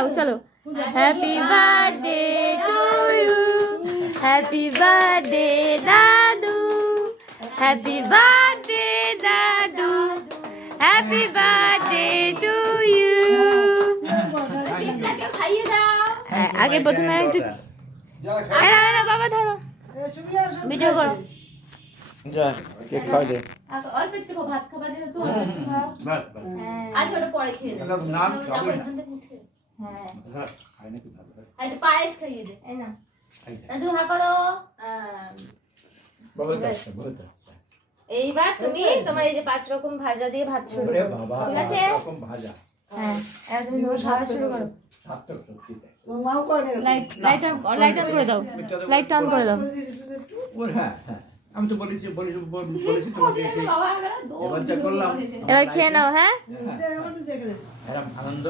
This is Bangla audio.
গাও চলো। Happy birthday to you, happy birthday দাদু, হ্যাপি বার্থডে দাদু, হ্যাপি বার্থডে টু ইউ। আগে প্রথমে একটু বাবা ধরো, ভিডিও করো। যা কেক খাওয়া দে। অল্প একটু ভাত খাবার যেহেতু বাস আজ ওটা পরে খেয়ে নেবো। নাম খাবো এখান থেকে উঠে হ্যাঁ খাই নাকি ভালো এই তো পায়েস খাইয়ে দে। এই না দাদু হা করো। বহুত আচ্ছা বহুত আচ্ছা। এইবার তুমি তোমার এই যে 5 রকম ভাজা দিয়ে ভাত শুরু ওরে করো। বাবা ঠিক আছে? রকম ভাজা হ্যাঁ এবার তুমি তোমার খাওয়া শুরু করো। সাতটা সত্যি তাই। লাইট অন করে দাও, লাইট অন করে দাও। ওর হ্যাঁ হ্যাঁ আমি তো বলেছি তোমাকে সেই এবার যা করলাম এবার খেয়ে নাও। হ্যাঁ এরকম আনন্দ